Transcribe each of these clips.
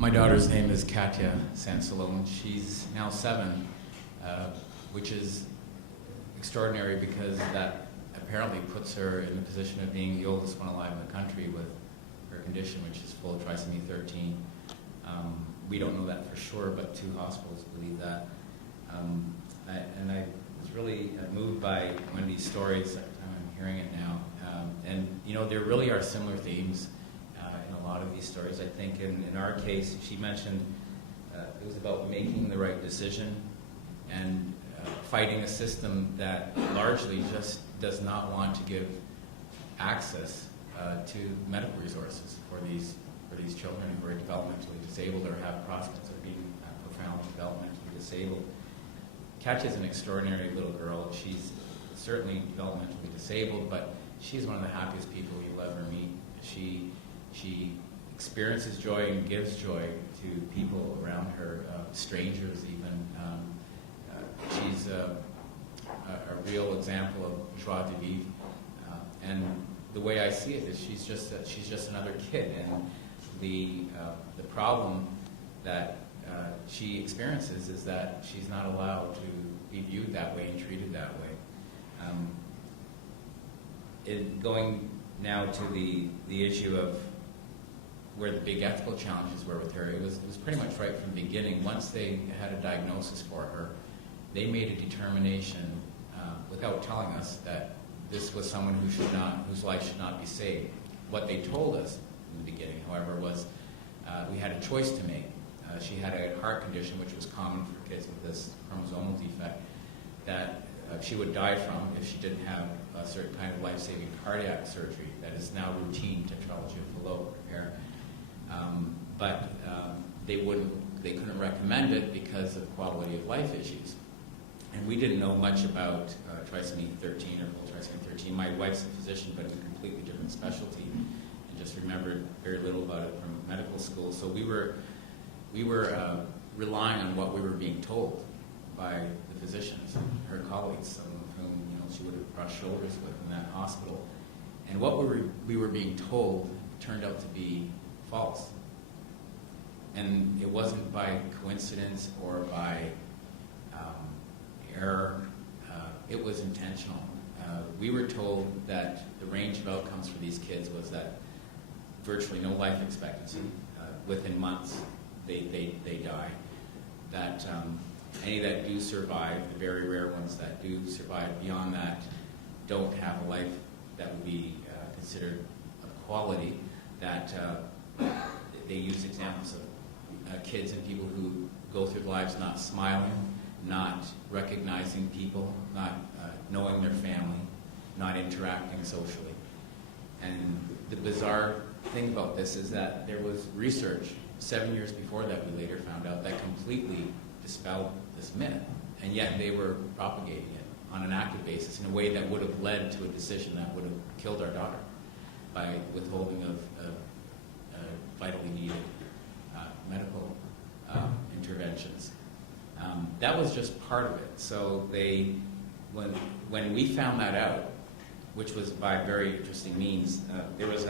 My daughter's name is Katya Salone. She's now 7, which is extraordinary because that apparently puts her in the position of being the oldest one alive in the country with her condition, which is full Trisomy 13. We don't know that for sure, but 2 hospitals believe that. I was really moved by one of these stories. I'm hearing it now. And you know, there really are similar themes in a lot of these stories. I think in our case, she mentioned it was about making the right decision and fighting a system that largely just does not want to give access to medical resources for these children who are developmentally disabled or have prospects of being profoundly developmentally disabled. Katya is an extraordinary little girl. She's certainly developmentally disabled, but she's one of the happiest people you'll ever meet. She experiences joy and gives joy to people around her, strangers even. She's a real example of joie de vivre. And the way I see it is she's just another kid, and the problem that she experiences is that she's not allowed to be viewed that way and treated that way. Going now to the issue of where the big ethical challenges were with her, it was pretty much right from the beginning. Once they had a diagnosis for her, they made a determination without telling us that this was someone whose life should not be saved. What they told us in the beginning, however, was we had a choice to make. She had a heart condition, which was common for kids with this chromosomal defect, that she would die from if she didn't have a certain kind of life-saving cardiac surgery that is now routine tetralogy of Fallot repair. But they couldn't recommend it because of quality of life issues. And we didn't know much about trisomy 13 or full trisomy 13. My wife's a physician, but in a completely different specialty, and just remembered very little about it from medical school. So we were relying on what we were being told by the physicians, her colleagues, some of whom she would have brushed shoulders with in that hospital. And what we were being told turned out to be false. And it wasn't by coincidence or by error. It was intentional. We were told that the range of outcomes for these kids was that virtually no life expectancy. Within months, they die. That any that do survive, the very rare ones that do survive beyond that, don't have a life that would be considered of quality. That they use examples of kids and people who go through their lives not smiling, not recognizing people, not knowing their family, not interacting socially. And the bizarre thing about this is that there was research 7 years before that we later found out that completely dispelled this myth, and yet they were propagating it on an active basis in a way that would have led to a decision that would have killed our daughter by withholding of vitally needed medical interventions. That was just part of it. So when we found that out, which was by very interesting means, there was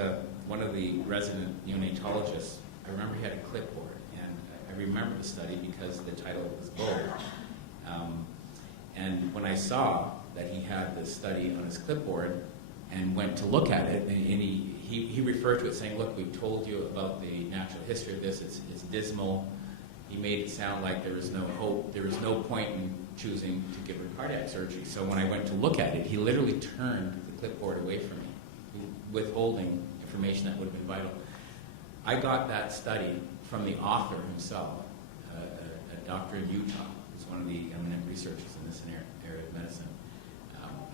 one of the resident neonatologists. I remember he had a clipboard, and I remember the study because the title was bold. And when I saw that he had this study on his clipboard and went to look at it, and he referred to it saying, "Look, we've told you about the natural history of this. It's dismal." He made it sound like there was no hope. There was no point in choosing to give her cardiac surgery. So when I went to look at it, he literally turned the clipboard away from me, withholding information that would have been vital. I got that study from the author himself, a doctor in Utah, who's one of the eminent researchers in this area of medicine.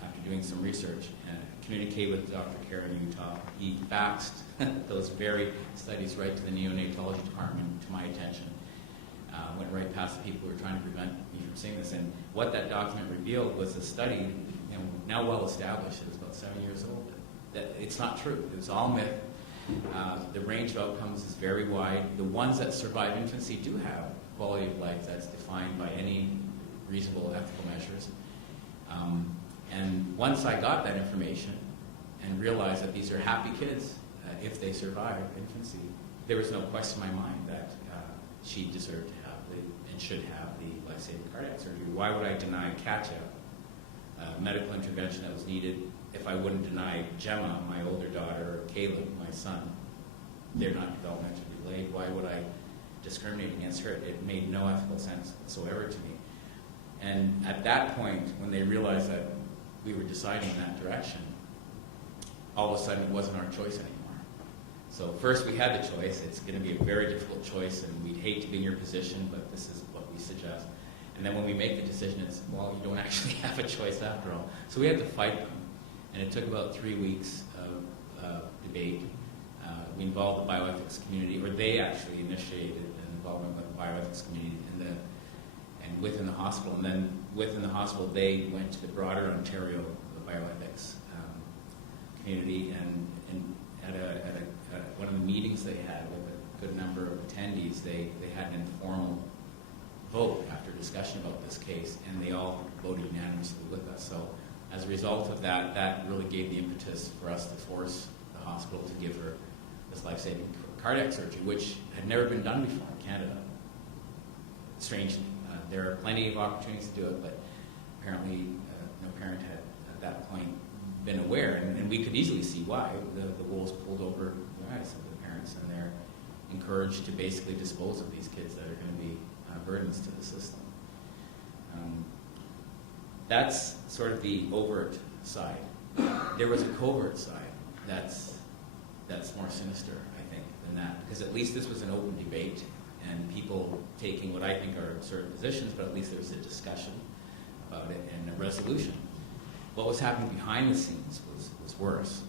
After doing some research and communicated with Dr. Karen in Utah, he faxed those very studies right to the neonatology department to my attention. Went right past the people who were trying to prevent me from seeing this. And what that document revealed was a study, now well established, it was about 7 years old, that it's not true. It's all myth. The range of outcomes is very wide. The ones that survive infancy do have quality of life that's defined by any reasonable ethical measures. And once I got that information and realized that these are happy kids if they survive infancy, there was no question in my mind that she deserved to have and should have the life-saving cardiac surgery. Why would I deny Katya medical intervention that was needed if I wouldn't deny Gemma, my older daughter, or Caleb, my son? They're not developmentally delayed. Why would I discriminate against her? It made no ethical sense whatsoever to me. And at that point, when they realized that we were deciding in that direction, all of a sudden it wasn't our choice anymore. So first we had the choice. It's going to be a very difficult choice, and we'd hate to be in your position, but this is what we suggest. And then when we make the decision, it's, well, you don't actually have a choice after all. So we had to fight them, and it took about 3 weeks of debate. We involved the bioethics community, or they actually initiated an involvement with the bioethics community and within the hospital. And then within the hospital, they went to the broader Ontario bioethics community, and at one of the meetings they had with a good number of attendees, they had an informal vote after discussion about this case, and they all voted unanimously with us. So as a result of that, that really gave the impetus for us to force the hospital to give her this life-saving cardiac surgery, which had never been done before in Canada. Strangely, there are plenty of opportunities to do it, but apparently no parent had at that point been aware, and we could easily see why. The wool's pulled over the eyes of the parents, and they're encouraged to basically dispose of these kids that are going to be burdens to the system. That's sort of the overt side. There was a covert side that's more sinister, I think, than that, because at least this was an open debate and people taking what I think are absurd positions, but at least there was a discussion about it and a resolution. What was happening behind the scenes was worse.